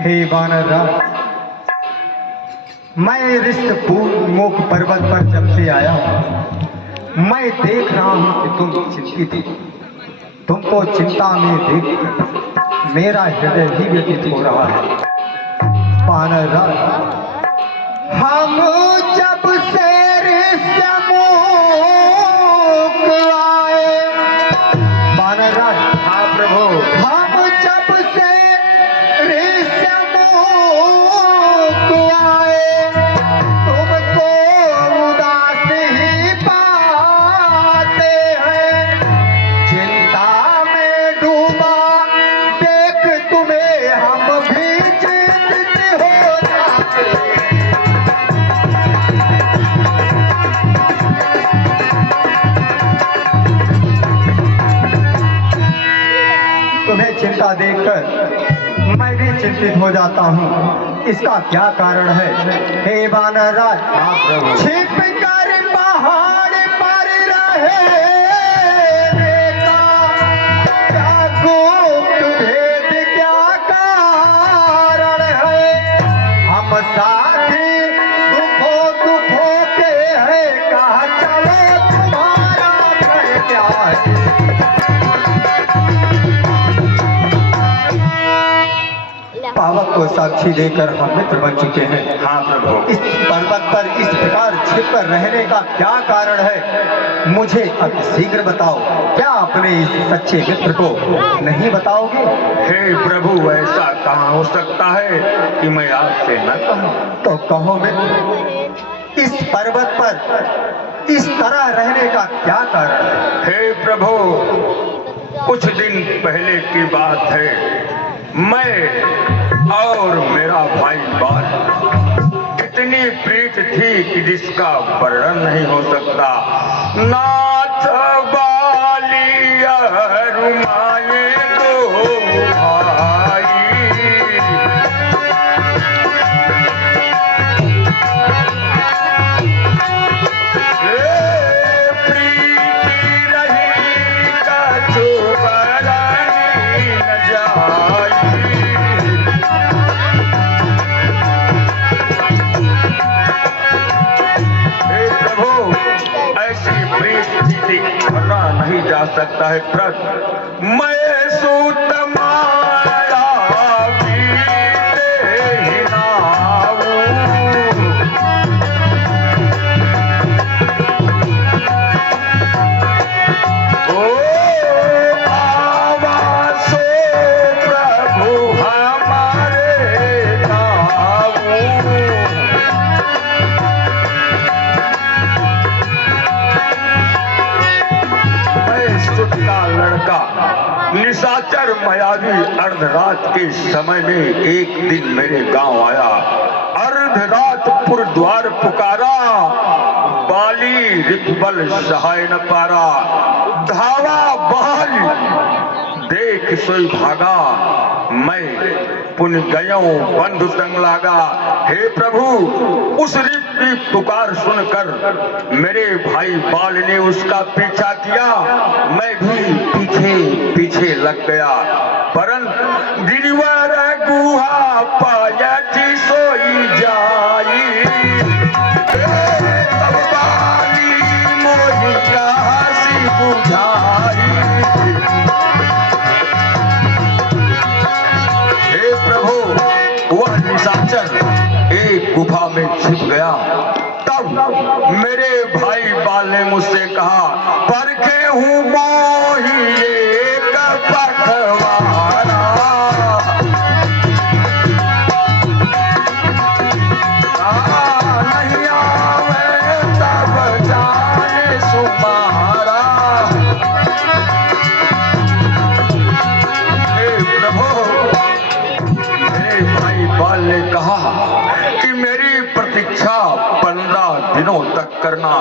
हे वानर राज, मैं ऋषिपूर मुख पर्वत पर जब से आया मैं देख रहा हूं कि तुम चिंतित हो। तुमको चिंता में देख मेरा हृदय भी व्यतीत हो रहा है। वानर राज, हम जब से ऋषिमुख आए, वानर राज, हाँ प्रभु, हम जब से ऋषिमुख आए तुमको उदास ही पाते हैं। चिंता में डूबा देख तुम्हें हम भी चिंतित हो जाते हैं। तुम्हें चिंता देखकर मैं भी चिंतित हो जाता हूँ। इसका क्या कारण है? हे वानर राज, छिप कर पहाड़ पर रहे क्या गुप्त भेद क्या कारण है? हम साथी सुखों दुखों के हैं, कहा चलो तुम्हारा घर क्या है? पावक को साक्षी देकर हम मित्र बन चुके हैं। हाँ प्रभु, इस पर्वत पर इस प्रकार छिप कर रहने का क्या कारण है? मुझे अब शीघ्र बताओ। क्या अपने इस सच्चे मित्र को नहीं बताओगे? हे प्रभु, ऐसा कहाँ हो सकता है कि मैं आपसे न कहूं? तो कहो मित्र, इस पर्वत पर इस तरह रहने का क्या कारण है? हे प्रभु, कुछ दिन पहले की बात है। मैं और मेरा भाई बाल इतनी प्रीत थी कि जिसका वर्णन नहीं हो सकता। नाथ बालिया रुमाए दो भाई, प्रीति रही कछु बरनी न जाई। भरना नहीं जा सकता है। प्रत मैं सूत माया बीते ही नाऊं, ओ आवासो प्रभु हमारे नाऊं। का लड़का निशाचर मायावी अर्धरात के समय में एक दिन मेरे गांव आया। अर्धरात पुरद्वार पुकारा, बाली रिपुबल सहाय न पारा। धावा बाल देख सोई भागा, मैं पुन गयो बंधु संग लागा। हे प्रभु, उस रिप की पुकार सुनकर मेरे भाई बाल ने उसका पीछा किया। मैं भी पीछे पीछे लग गया, परंतु गिरिवर गुहा पायची सोई जाई। तब बाली मोहि कासी बुझाई। हे प्रभु, वह निशाचर एक गुफा में छिप गया। तब मेरे भाई बाल ने मुझसे कहा, परखे हूँ मोही एक पखवाड़ा, नहीं आवे तब जाने सुमारा। हे प्रभु, मेरे भाई बाल ने कहा कि मेरी प्रतीक्षा 15 दिनों तक करना।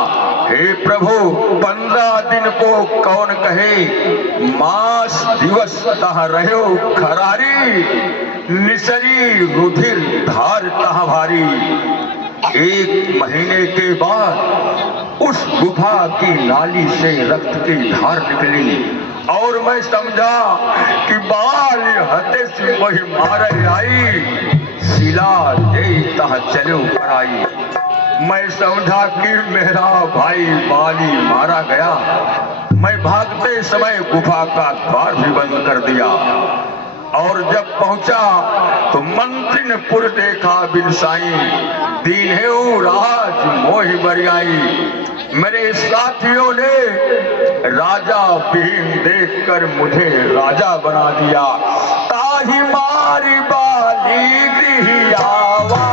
हे प्रभु, 15 दिन को कौन कहे, मास दिवस तह रहो खरारी। निसरी रुधिर धार तहा भारी। 1 महीने के बाद उस गुफा की नाली से रक्त की धार निकली और मैं समझा कि बाल हते से वही मारे आई, शिला दे तह चले ऊपर आई। मैं समझा कि मेरा भाई बाली मारा गया। मैं भागते समय गुफा का द्वार भी बंद कर दिया और जब पहुंचा तो मंत्री ने पुर देखा बिन साई, दीन है राज मोहि बरियाई। मेरे साथियों ने राजा भीम देखकर मुझे राजा बना दिया। ताही मारी बाली गृहियावा,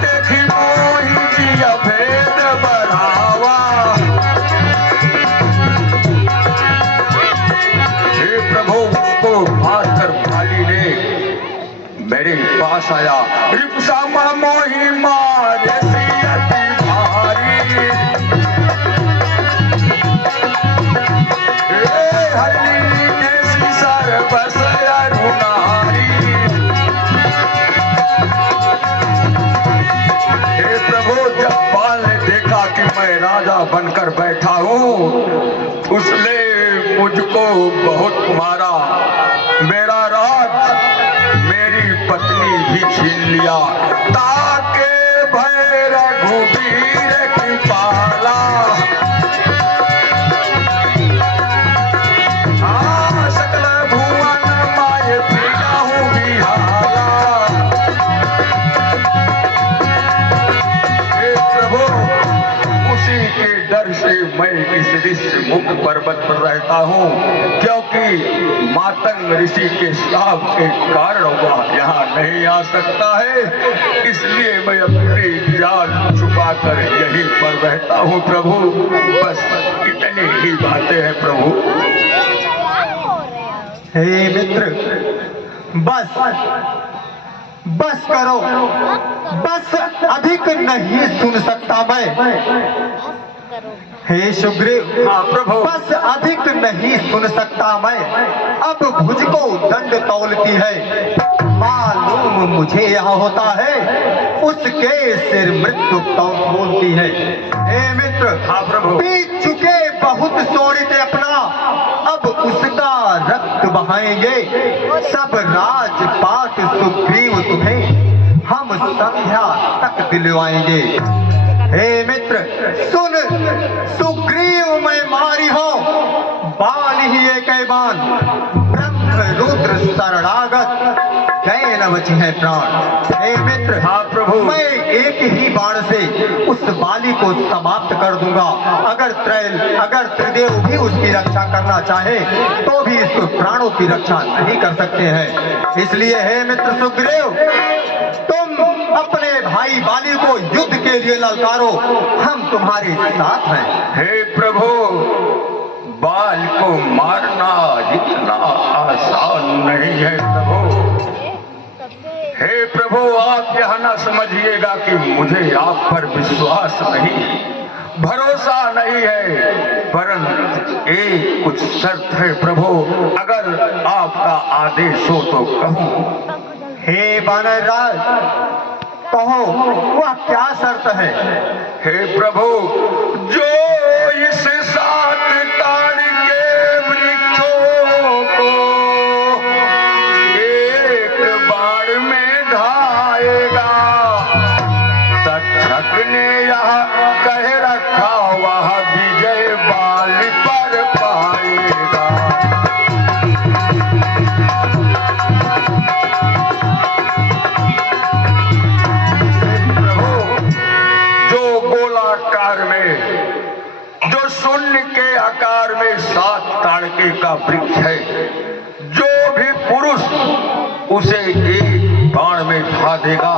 देखी मोहि जिया भेद बढ़ावा। हे प्रभु, उसको मारकर बाली ने मेरे पास आया। रिपुसामा मोहि मारे सियति भारी, हरि के सर बस अरुणारी। हे प्रभु, जब बाल ने देखा कि मैं राजा बनकर बैठा हूँ, उसने मुझको बहुत मारा। मेरा राज मेरी पत्नी भी छीन लिया। ताके भय रघुबीर कृपाला, सकल भुवन माय पीड़ाहु बिहाला। हे प्रभु, उसी के डर से मैं इस ऋषि मुख पर्वत पर रहता हूँ, क्योंकि मातंग ऋषि के श्राप के कारण वह यहाँ नहीं आ सकता है। इसलिए मैं अपनी जान छुपाकर यहीं पर रहता हूँ प्रभु। बस इतनी ही बातें हैं प्रभु। हे मित्र, बस बस करो, बस अधिक नहीं सुन सकता मैं। हे सुग्रीव, हाँ प्रभु। बस अधिक नहीं सुन सकता मैं। अब भुज को दंड तौलती है, मालूम मुझे यहाँ होता है, उसके सिर मृत्यु तौलती है। हे मित्र, हाँ प्रभु। पीत चुके बहुत शोणित अपना, अब उसका रक्त बहाएंगे। सब राजपाट सुग्रीव तुम्हें हम संध्या तक दिलवाएंगे। हे मित्र सुन, सुग्रीव मैं मारी हो, बाल ही एक बाण, ब्रह्म रुद्र शरणागत, कह न बची है प्राण। हे मित्र, हाँ प्रभु। मैं एक ही बाण से उस बाली को समाप्त कर दूंगा। अगर त्रिदेव भी उसकी रक्षा करना चाहे तो भी इसको प्राणों की रक्षा नहीं कर सकते हैं। इसलिए हे मित्र सुग्रीव, तुम अपने भाई बाली को युद्ध के लिए ललकारो, हम तुम्हारे साथ हैं। हे प्रभु, बाल को मारना इतना आसान नहीं है प्रभु। हे प्रभु, आप यह ना समझिएगा कि मुझे आप पर विश्वास नहीं है, भरोसा नहीं है, परंतु एक कुछ शर्त है प्रभु। अगर आपका आदेश हो तो कहूँ। हे वानरराज, कहो वह क्या शर्त है? हे प्रभु, जो इस 7 ताड़ के वृक्षों को एक बार में ढाएगा, तक्षक ने यह कह रखा वह विजय बाल पर पाएगा। जो शून्य के आकार में 7 ताड़के का वृक्ष है, जो भी पुरुष उसे एक बाण में ढा देगा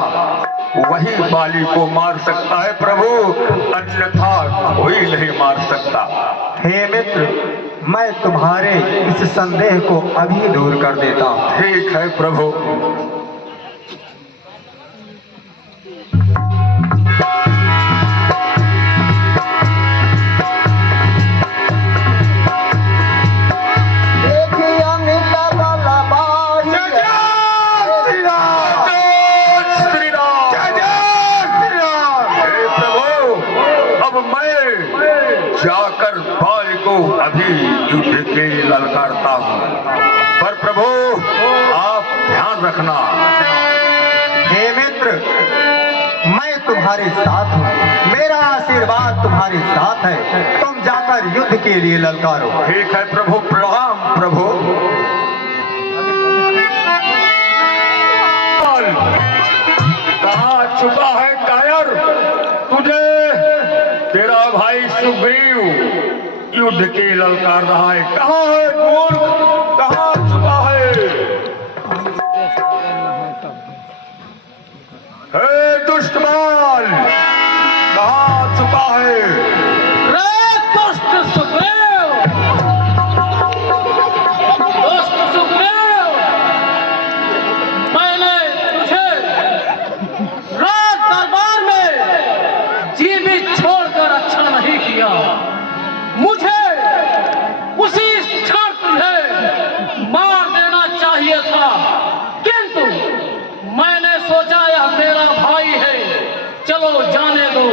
वही बाली को मार सकता है प्रभु, अन्यथा कोई नहीं मार सकता। हे मित्र, मैं तुम्हारे इस संदेह को अभी दूर कर देता हूँ। ठीक है प्रभु। प्रभु आप ध्यान रखना। हे मित्र, मैं तुम्हारे साथ हूँ, मेरा आशीर्वाद तुम्हारे साथ है। तुम जाकर युद्ध के लिए ललकारो। ठीक है प्रभु, प्रणाम प्रभु। कहाँ चुका है कायर? तुझे तेरा भाई सुग्रीव युद्ध के ललकार रहा है। कहाँ है मूर्ख? कहाँ चुका है? हे दुष्ट बाल, कहाँ चुका है? रे दुष्ट सुग्रीव! दुष्ट सुग्रीव! मैंने तुझे राज दरबार में जीवित छोड़कर अच्छा नहीं किया। मुझे उसी क्षण तुझे मार देना चाहिए था, किंतु मैंने सोचा यह मेरा भाई है, चलो जाने दो।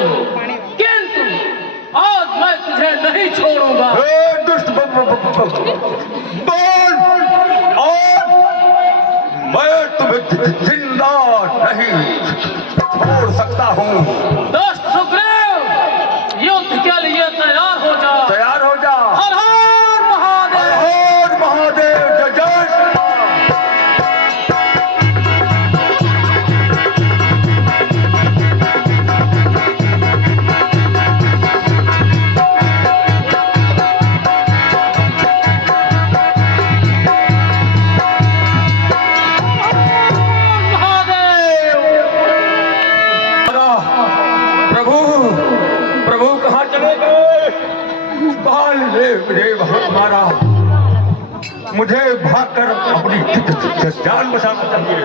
किंतु आज मैं तुझे नहीं छोड़ूंगा। हे दुष्ट बोल, और मैं तुम्हें जिंदा नहीं छोड़ सकता हूँ। दुष्ट सुग्रीव, युद्ध के लिए तैयार हो जा। तैयार हो जा। हर हर महादेव! हर महादेव, जय जय श्री राम। प्रभु, प्रभु कहाँ चले गए? बाल ने मुझे बहुत मारा, मुझे भागकर अपनी जान बचाना चाहिए।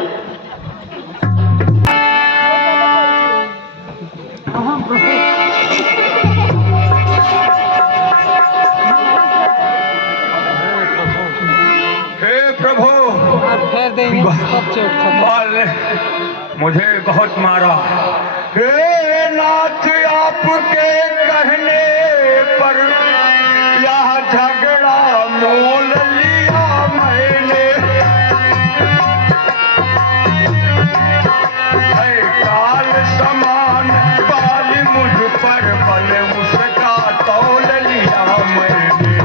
हे प्रभु, फेर देंगे सब चोट खत्म। बाल ने मुझे बहुत मारा। हे नाथ, आपके कहने पर यह झगड़ा मोल लिया मैंने। है काल समान बाल मुझ पर बल, उसका तौल लिया मैंने।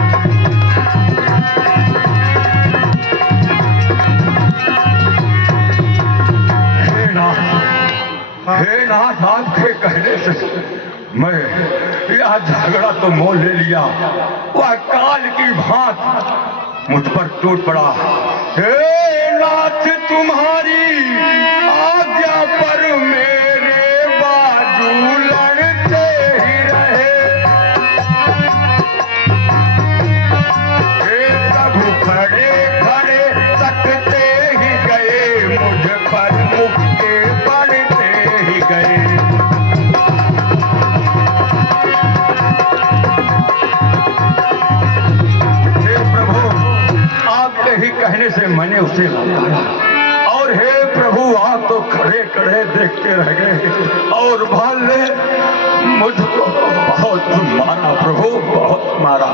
हे नाथ, आपके कहने से मैं यह झगड़ा तो मोल ले लिया। वह काल की भांत मुझ पर टूट पड़ा। हे नाथ, तुम्हारी आज्ञा पर मेरे बाजू लड़ते ही रहे। हे प्रभु, खड़े खड़े तकते ही गए, मुझ पर मुक्के पड़ते ही गए। हे प्रभु, आपके ही कहने से मैंने उसे लौटाया, और हे प्रभु, आप तो खड़े खड़े देखते रह गए और भाल ने मुझको बहुत मारा। प्रभु, बहुत मारा।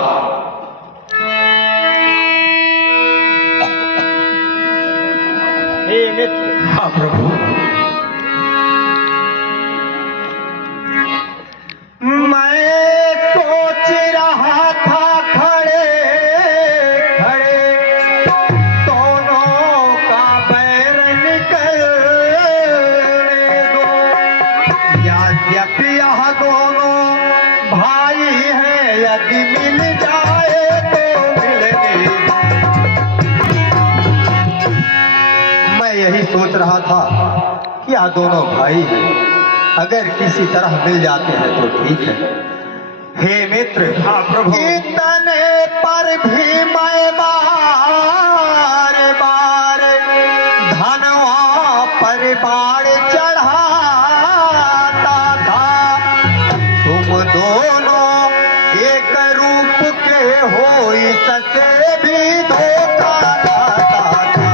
हे मित्र, हाँ प्रभु। मैं सोच रहा था खड़े खड़े दोनों का बैर निकलने दो। यद्यपि यह दोनों भाई हैं, यदि मिल जाए तो मिलने दो। मैं यही सोच रहा था कि यह दोनों भाई हैं, अगर किसी तरह मिल जाते हैं तो ठीक है। हे मित्र, हाँ प्रभु। इतने पर भी मैं बार बार धनवा पर बाढ़ चढ़ाता था। तुम दोनों एक रूप के हो, इससे भी धोखा खाता था।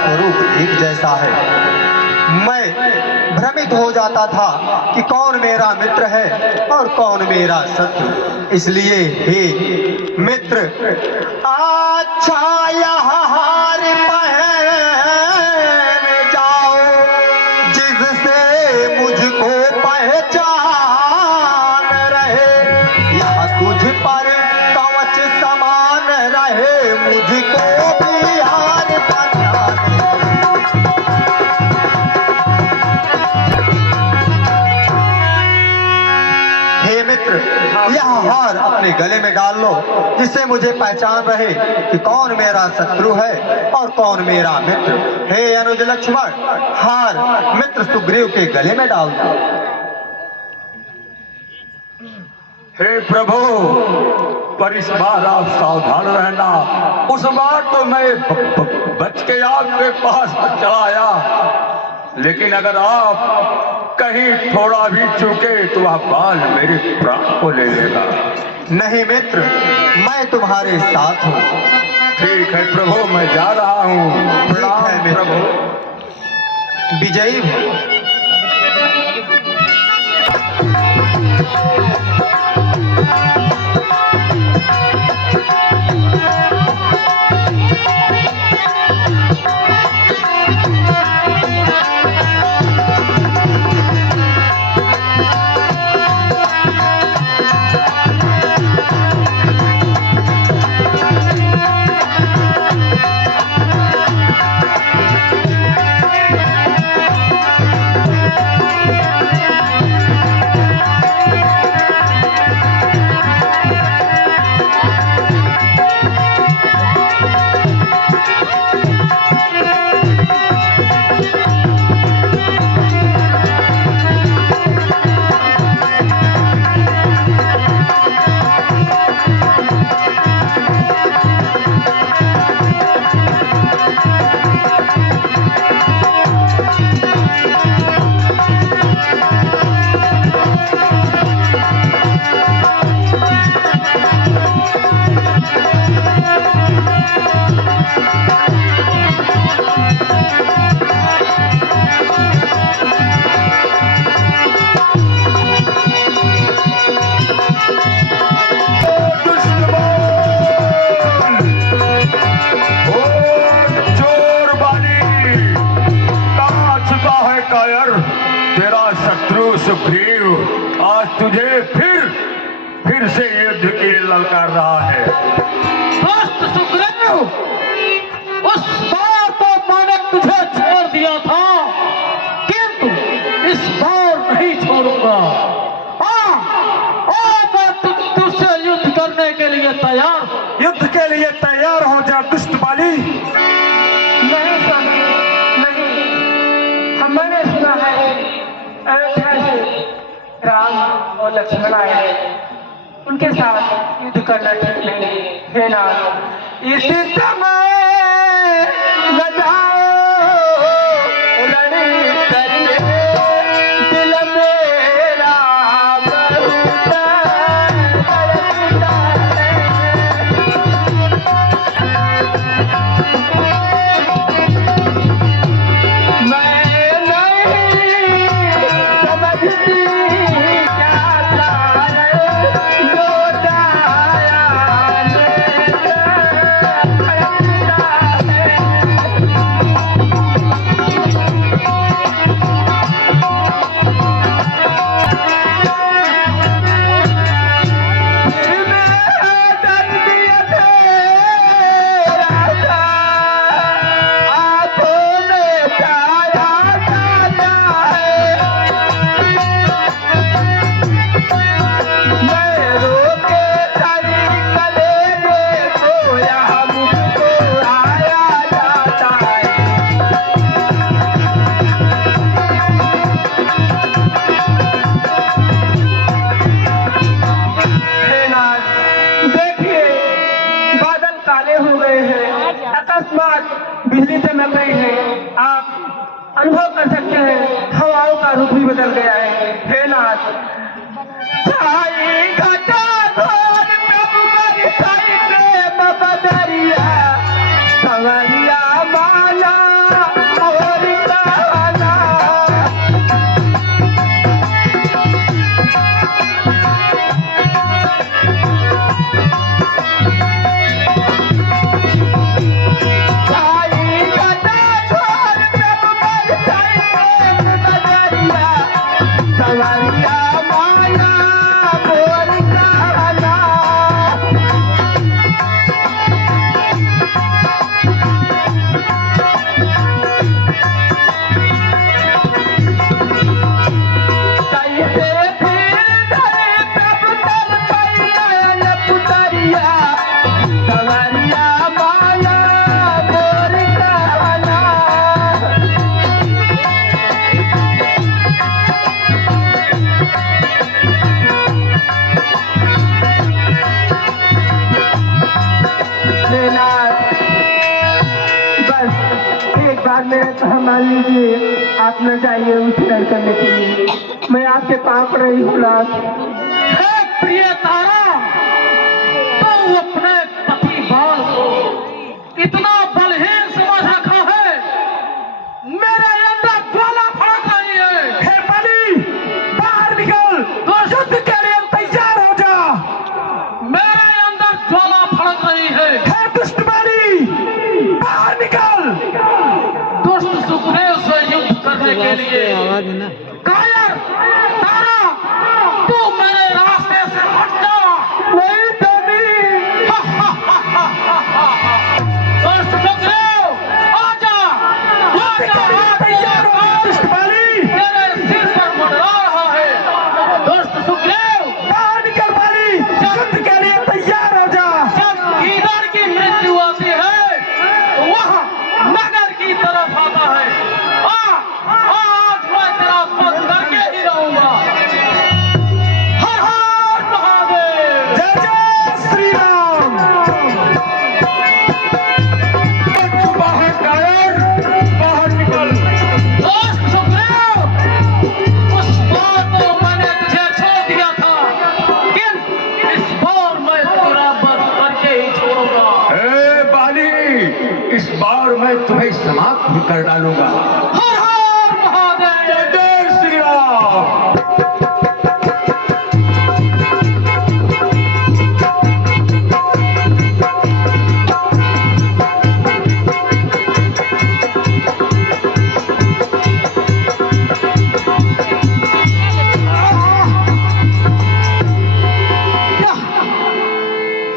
स्वरूप एक जैसा है। मैं भ्रमित हो जाता जाता था कि कौन मेरा मित्र है और कौन मेरा शत्रु। इसलिए हे मित्र, अच्छा यहाँ हार पहन जाओ जिससे मुझको पहचान रहे। यह तुझ पर कवच समान रहे, मुझको भी हार पहनाने। हे मित्र, यह हार अपने गले में डाल लो जिससे मुझे पहचान रहे कि कौन मेरा शत्रु है और कौन मेरा मित्र। हे अनुज लक्ष्मण, हार मित्र सुग्रीव के गले में डाल दो। हे प्रभु, पर इस बार आप सावधान रहना। उस बार तो मैं बच के आपके पास चला आया, लेकिन अगर आप कहीं थोड़ा भी चूके तो वह बाल मेरे प्राण को ले लेगा। नहीं मित्र, मैं तुम्हारे साथ हूँ। ठीक है प्रभु, मैं जा रहा हूँ। प्रणाम है मित्र, प्रभु। विजयी हो। सुग्रीव आज तुझे फिर से युद्ध के लिए ललकार रहा है। भ्रष्ट सुग्रीव, उस बार तो मैंने तुझे छोड़ दिया था, किंतु इस बार नहीं छोड़ूंगा। मैं तुझसे युद्ध करने के लिए तैयार। युद्ध के लिए तैयार हो जा दुष्ट बाली। नहीं स्वामी, नहीं। मैंने सुना है अयोध्या से राम और लक्ष्मण आए, उनके साथ युद्ध करना ठीक नहीं। हे नाथ, इस समय न जाओ रण करने, दिल मेरा बहुत तड़पता है। बिजली चमक रही है, आप अनुभव कर सकते हैं हवाओं का रुख भी बदल गया है। हे नाथ, छाई घटा घोर प्रभु बरसाई प्रेम बदरिया, संवरिया माला और कहना। मेरा कहा मान लीजिए, आप न जाइए उसे डर करने के लिए, मैं आपके पाप रही हूँ लाख। हे प्रिय तारा, तू अपने पति बाल को इतना बलहीन समझ रखा है, मेरे अंदर ज्वाला भड़क रही है। हे बलि, बाहर निकल, युद्ध के लिए तैयार हो जा। मेरे अंदर ज्वाला भड़क रही है। हे दुष्ट बलि, बाहर निकल। दुष्ट सुखदेव से युद्ध करने के लिए कायर तारा, तू मेरे रास्ते से हट जा। नहीं दुष्ट सुखदेव, आजा, आजा, तैयार हो जा दुष्ट बलि। तेरे सिर पर मंडरा रहा है। दुष्ट सुखदेव, बाहर निकल बलि, युद्ध के लिए तैयार हो जा। जब गीदड़ की मृत्यु आती है, वह नगर की तरफ आता है। आज मैं तेरा वध करके ही रहूंगा। हर हर महादेव। जय जय श्री राम। बाहर कायर, बाहर निकल। दोस्त सुखदेव, उस बार तो मैंने तुझे छोड़ दिया था, लेकिन इस बार मैं तेरा वध करके ही छोड़ूंगा। हे बाली, इस बार मैं तुम्हें समाप्त भी कर डालूंगा। हर हर महादेव। जय श्री राम।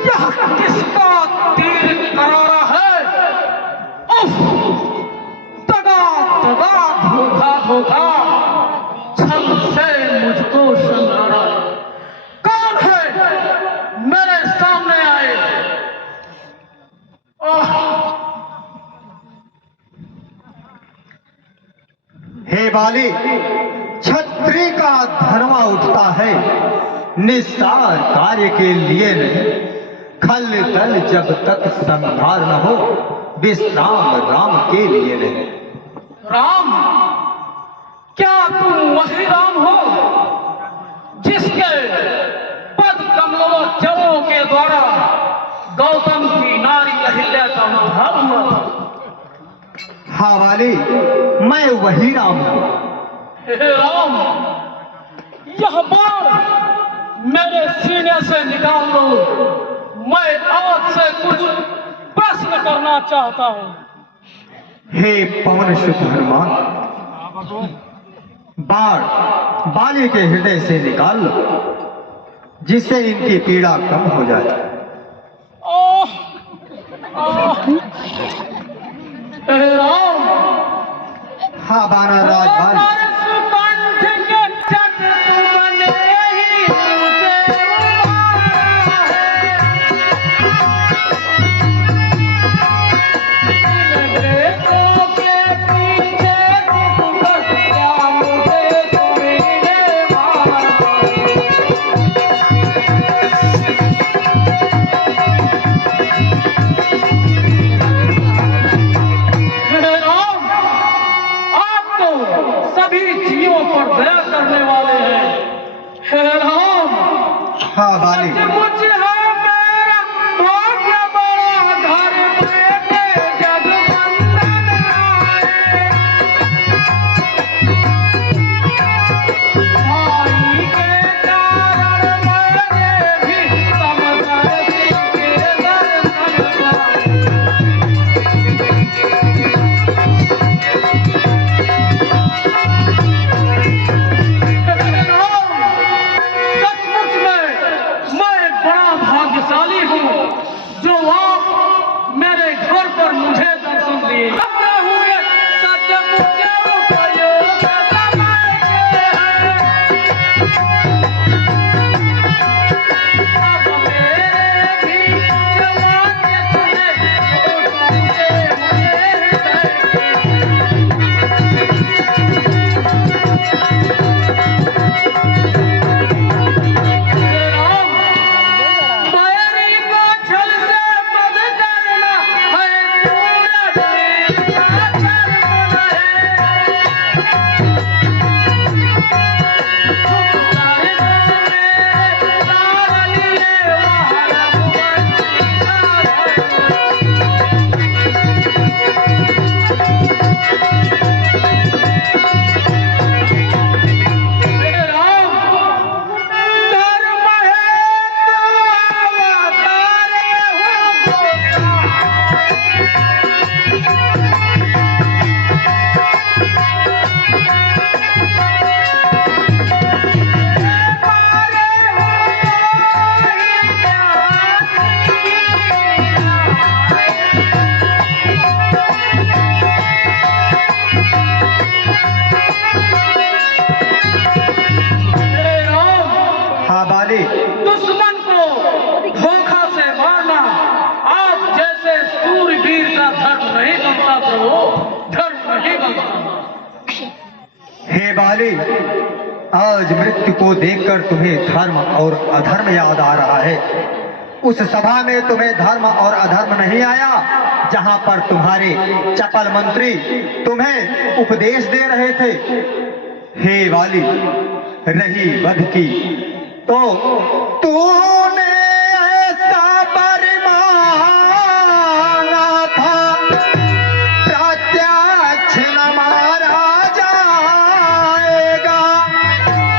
यह किसका तीर करारा है? उफ! दगा दगा, धोखा धोखा, छल से मुझको संहारा। कौन है? मेरे सामने आए। ओह! हे बाली, छत्री का धर्मा उठता है, निस्सार कार्य के लिए नहीं। खल दल जब तक संहार न हो, विश्राम राम के लिए नहीं। राम, क्या तुम वही राम हो जिसके पद कमलों जलों के द्वारा गौतम की नारी अहिल्या का उद्धार हुआ था? हाँ बाली, मैं वही राम हूँ। हे राम, यह बाण मेरे सीने से निकाल दो। मैं आज से कुछ प्रश्न करना चाहता हूँ। हे पवन सुत हनुमान, बाण बाली के हृदय से निकाल लो, जिससे इनकी पीड़ा कम हो जाए। ओह! ओह! हे राम, हाँ बाना राज बाली, सुकंठ के जग तुमने ही मुझे उबारा है। इन बेटों के पीछे दुख कष्टा मुझे तुमने मारा है। हे राम, आप तो सभी जीवों पर दया करने वाले हैं। हे राम, हाँ बाली, सचमुच है मेरा भाग्य बड़ा, घर बैठे जगवंदन आए। भाई के कारण मेरे भी समदर्शी के दर्शन पाए। सचमुच में मैं बड़ा वाली, दुश्मन को धोखा से मारना आप जैसे सूरवीर का धर्म नहीं बनता प्रभु, धर्म नहीं बनता। हे बाली, आज मृत्यु को देखकर तुम्हें धर्म और अधर्म याद आ रहा है। उस सभा में तुम्हें धर्म और अधर्म नहीं आया जहां पर तुम्हारे चपल मंत्री तुम्हें उपदेश दे रहे थे। हे बाली, रही वध की तो तूने ऐसा वर मांगा था, प्रत्यक्ष न मारा जाएगा,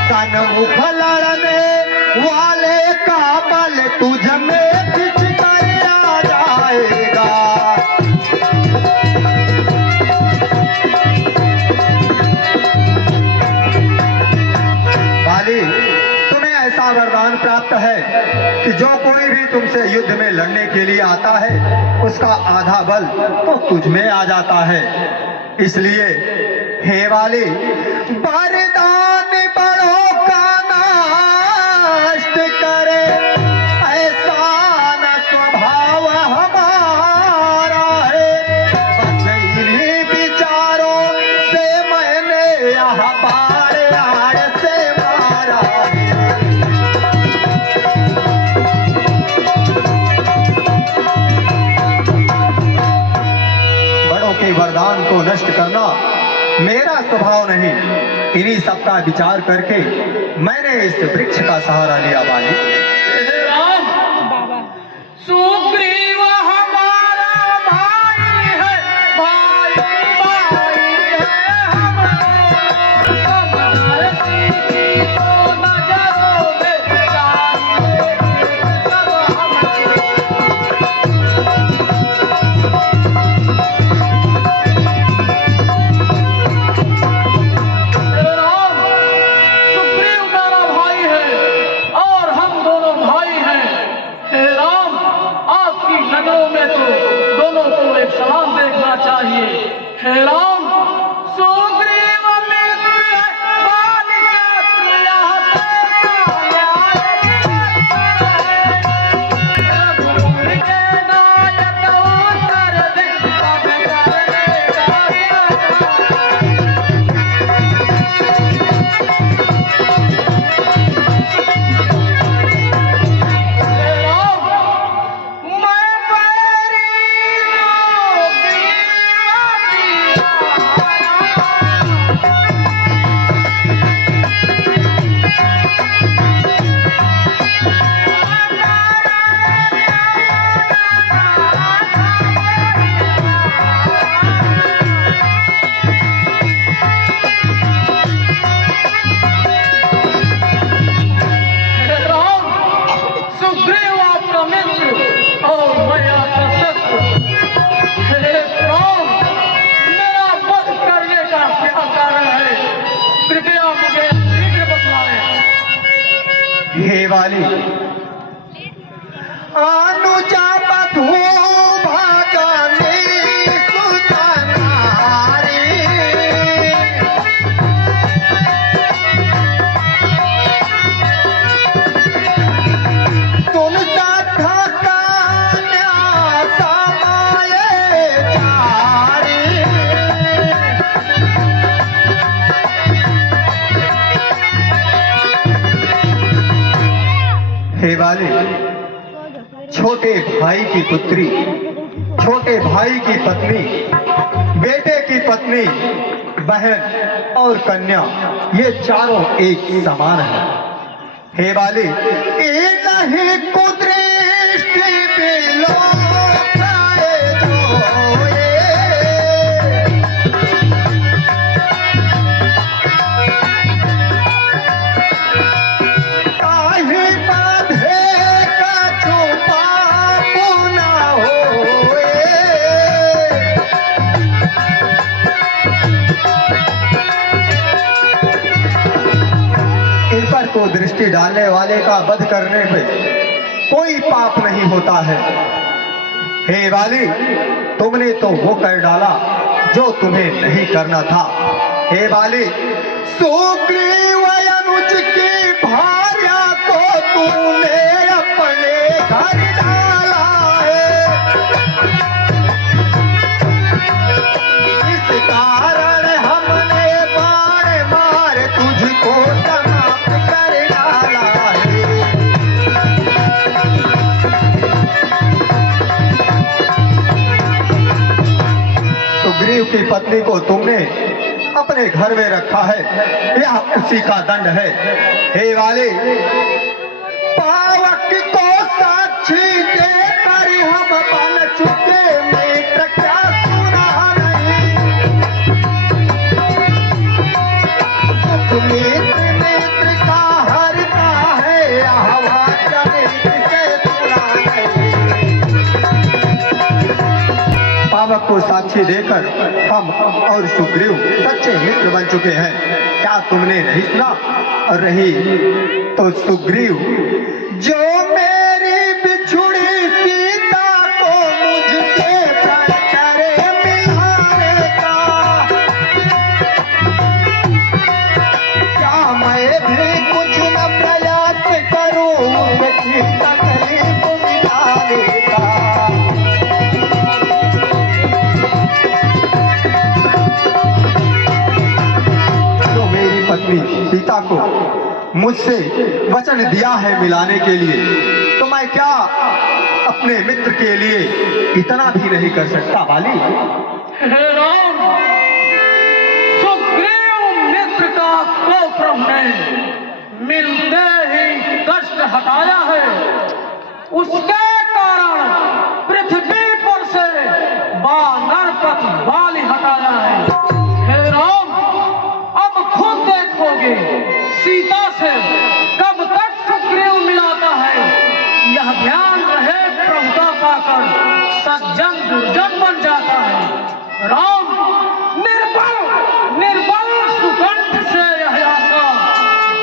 सन्मुख लड़ने वाले का बल तुझ में खिंच कर आ जाएगा। बाली, तुम्हें ऐसा वरदान प्राप्त है कि जो कोई भी तुमसे युद्ध में लड़ने के लिए आता है उसका आधा बल तो तुझ में आ जाता है। इसलिए हे बाली, वरदान बड़ों का नष्ट करे, ऐसा न स्वभाव हमारा है। बस इन्हीं विचारों से मैंने यह बार आड़ से मारा है। बड़ों के वरदान को नष्ट करना मेरा स्वभाव नहीं। इन्हीं सब का विचार करके मैंने इस वृक्ष का सहारा लिया बाली। हे राम, सुग्रीव हमारा भाई है, भाई भाई है हमारा, हमारे सीधी को नजरों में चाहिए सब हमारे। राम, सुग्रीव मेरा भाई है और हम दोनों भाई हैं। हे राम, आपकी नजरों में तो दोनों को एक सलाम देखना चाहिए। हे राम, सुग्रीव मित्र है, बाली शत्रु यह तेरा रघुकुल के नायक उत्तर दे, अब करने का क्या। राम, मैं बैरी राम, सुग्रीव आपका मित्र और मैं आपका शत्रु। हे राम, मेरा वध करने का क्या कारण है, कृपया मुझे शीघ्र बतलाएं। हे बाली, अनुजा बधू भागनी सुतनारी, तुम साधा कन्या समाये चारी। हे बाली, छोटे भाई की पुत्री, छोटे भाई की पत्नी, बेटे की पत्नी, बहन और कन्या, ये चारों एक समान है। हे बाली, नहीं कुदृष्टि बिलोकाए जो ये, काहे बाधे कछु पापु न होए। इन पर को दृष्टि डालने वाले का वध करने पे कोई पाप नहीं होता है। हे बाली, तुमने तो वो कर डाला जो तुम्हें नहीं करना था। सुग्रीव अनुज की भार्या को तू जिसकी पत्नी को तुमने अपने घर में रखा है, यह उसी का दंड है। हे वाले, पावक को साक्षी देकर हम बन चुके, मित्र क्या सुना नहीं। दुख मित्र मित्र का हरता है, आवाज किसे सुना नहीं। पावक को साक्षी देकर हम और सुग्रीव सच्चे मित्र बन चुके हैं, क्या तुमने नहीं सुना? और रही तो सुग्रीव, जो मेरी बिछुड़ी सीता को मुझसे प्यार करे मिलाने का, क्या मैं भी कुछ न प्रयास करूं उसकी तकलीफ मिटाने का। पत्नी सीता को मुझसे वचन दिया है मिलाने के लिए, तो मैं क्या अपने मित्र के लिए इतना भी नहीं कर सकता वाली? हे राम, सुग्रीव मित्र का स्तोत्रम ने मिलते ही कष्ट हटाया है, उसके कारण पृथ्वी पर से वानरपत वाली हटाया है। हे राम, अब खुद देखोगे सीता से कब तक सुग्रीव मिलाता है। यह ध्यान रहे, प्रभुता पाकर सज्जन दुर्जन बन जाता है। राम, निर्बल निर्बल सुकंठ से यह आशा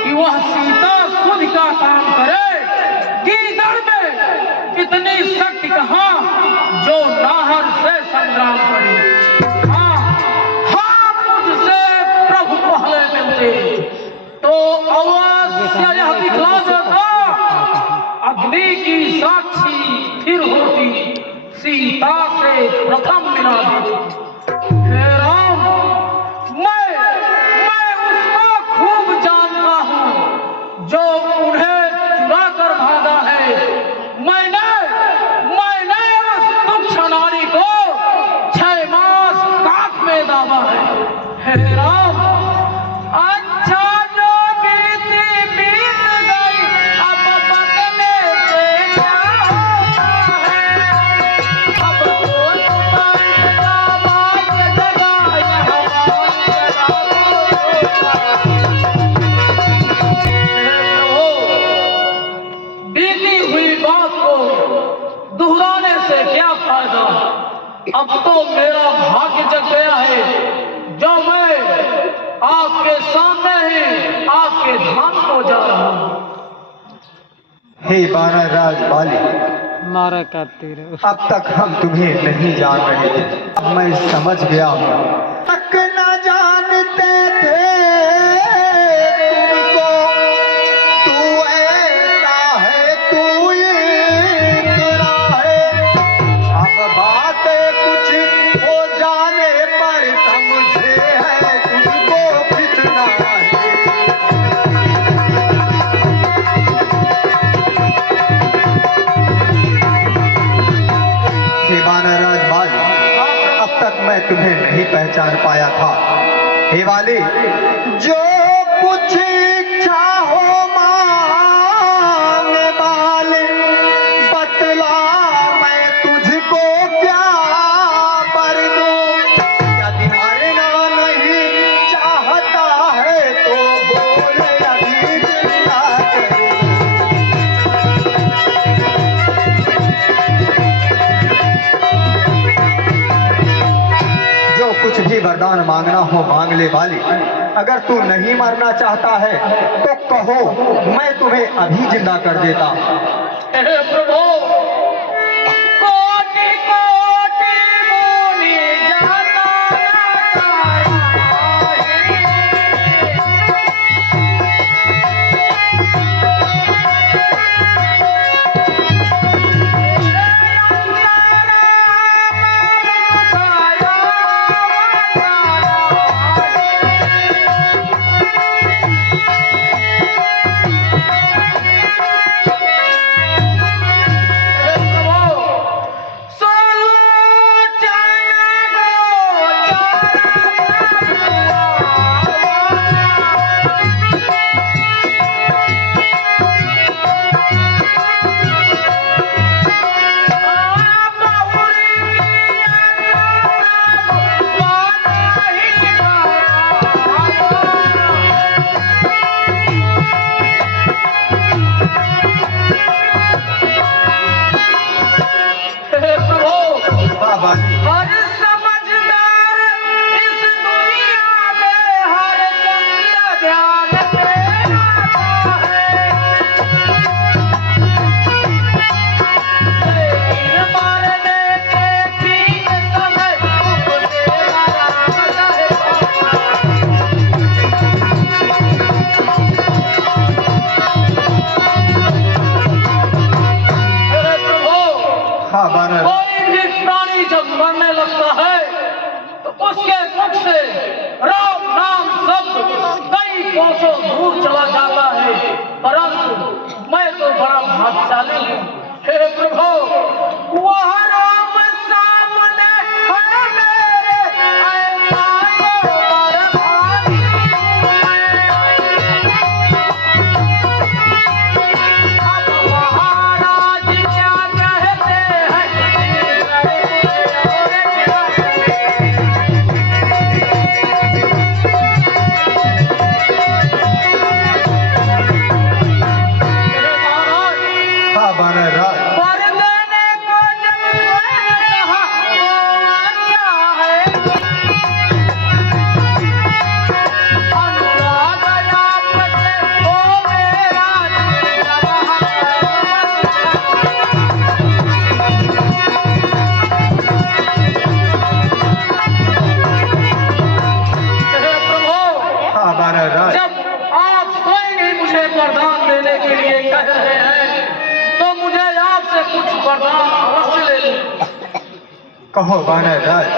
कि वह सीता सुध का काम करे। गीदड़ में कितनी शक्ति कहाँ जो नाहर से संग्राम करे। तो अवश्य यह दिखला देता, अग्नि की साक्षी फिर होती, सीता से प्रथम मिला देती। हे राम, मैं उसको खूब जानता हूँ जो उन्हें चुरा कर भागा है। मैंने उस तुच्छ नारी को 6 मास काख में दाबा है। हे राम, अच्छा जो बीती बीत गई, अब बदले से क्या होता है। अब तो तुम्हारी बात जगा बीती हुई बात को दोहराने से क्या फायदा। अब तो मेरा भाग्य जग गया है, जो मैं आपके सामने ही आपके धाम को जा रहा हूँ। हे वानरराज बाली, मारा करती रहो। अब तक हम तुम्हें नहीं जान रहे थे, अब मैं समझ गया हूँ। तक न जानते थे तुमको, तू ऐसा है, तू इतना है। अब बातें कुछ हो जाने पर समझे है तुझको कितना है। हे वानरराज बाली, अब तक मैं तुम्हें नहीं पहचान पाया था। हे वाली, जो कुछ इच्छा हो मांग वाले, बतला मैं तुझको क्या बर दूं। यदि मरना नहीं चाहता है तो बोले अभी जिंदा करूं। जो कुछ भी वरदान मांगना हो मांग ले वाली। अगर तू नहीं मरना चाहता है तो कहो, मैं तुम्हें अभी जिंदा कर देता। हे प्रभु, कोटि कोटि बोली जाता उसके मुख से राम नाम शब्द कई कोसों दूर चला जाता है, परंतु मैं तो बड़ा भाग्यशाली हूँ। हे प्रभु, वह राम सामने है मेरे, ऐसा ये बरभागी अब महाराज क्या कहते हैं, हाँ बानर राज। वर देने को जब स्वयं कहा तो अच्छा है, अनुराग आपस हो मेरा प्रभु, हाँ बानर राज। जब आप स्वयं ही मुझे वरदान देने के लिए कह रहे हैं, तो मुझे आपसे कुछ वरदान अवश्य ले लें। कहो बानर राज,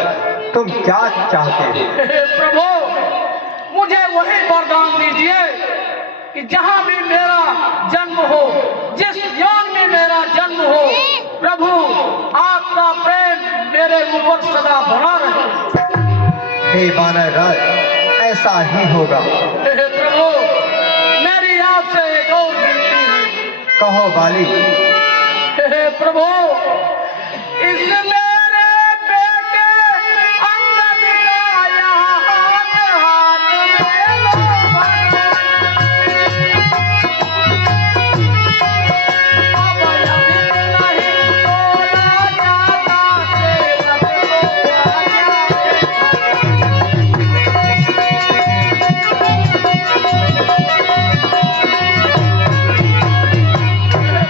तुम क्या चाहते हो? हे प्रभु, मुझे वही वरदान दीजिए कि जहाँ भी मेरा जन्म हो, जिस यौन में मेरा जन्म हो, प्रभु आपका प्रेम मेरे ऊपर सदा बना रहे। हे बानर राज, ऐसा ही होगा। हे प्रभु, मेरी आपसे एक और विनती है। कहो बाली। हे प्रभु, इस मेरे बेटे अंगद का यहाँ हाथ में लो अब अभी नहीं बोला जाता सेवक को आज्ञा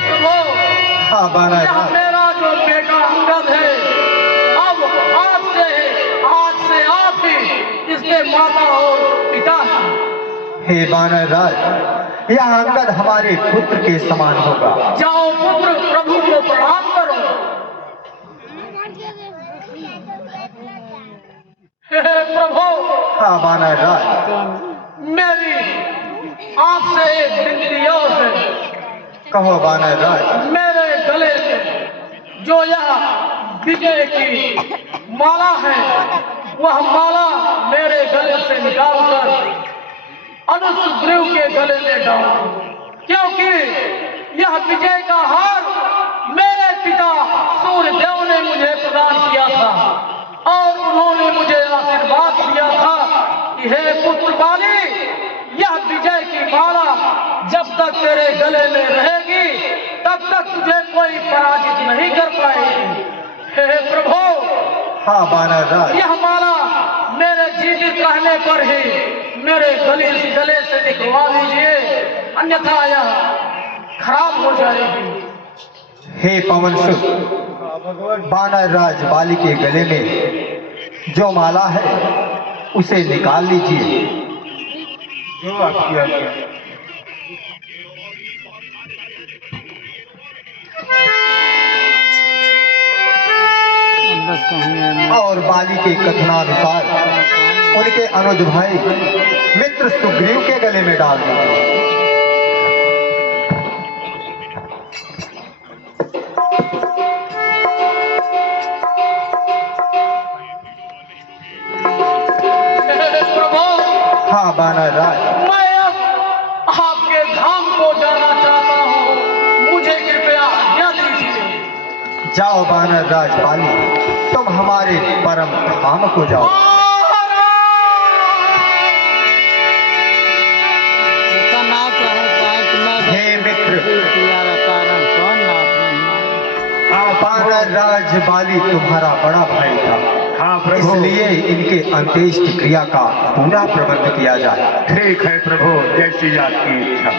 प्रभु, हाँ बानर यह राज। मेरा जो बेटा अंगद है, अब आज से आप ही इसके माता और पिता हैं। हे बानर राज, यह अंगद हमारे पुत्र के समान होगा। जाओ पुत्र, प्रभु को प्रणाम करो। हे प्रभु, हाँ बानर राज। मेरी आपसे एक विनती और है। कहो बानर राज। मेरे गले से जो यह विजय की माला है, वह माला मेरे गले से निकालकर अनुसुग्रीव के गले में डालो, क्योंकि यह विजय का हार मेरे पिता सूर्यदेव ने मुझे प्रदान किया था और उन्होंने मुझे आशीर्वाद दिया था कि हे पुत्र बाली, यह विजय की माला जब तक तेरे गले में रहेगी, तब तक तुझे कोई पराजित नहीं कर पाएगी। हे प्रभु, हाँ बानर राज। यह माला मेरे जीवित रहने पर ही मेरे गले से निकलवा लीजिए, अन्यथा यह खराब हो जाएगी। हे पवन सुत, बानर राज बाली के गले में जो माला है उसे निकाल लीजिए। जो आपकी आज्ञा। और बाली के कथनानुसार उनके अनुज भाई मित्र सुग्रीव के गले में डाल दीजिए। प्रभु, हाँ बानर राज। मैं अब आपके धाम को जाना चाहता हूँ, मुझे कृपया आज्ञा दीजिए। जाओ बानर राज बाली, तुम हमारे परम धाम को जाओ। हे मित्र, बानर राज बाली तुम्हारा बड़ा भाई था। हाँ प्रभु। इसलिए इनके अंत्येष्टि क्रिया का पूरा प्रबंध किया जाए। ठीक है प्रभु, जैसी आपकी इच्छा।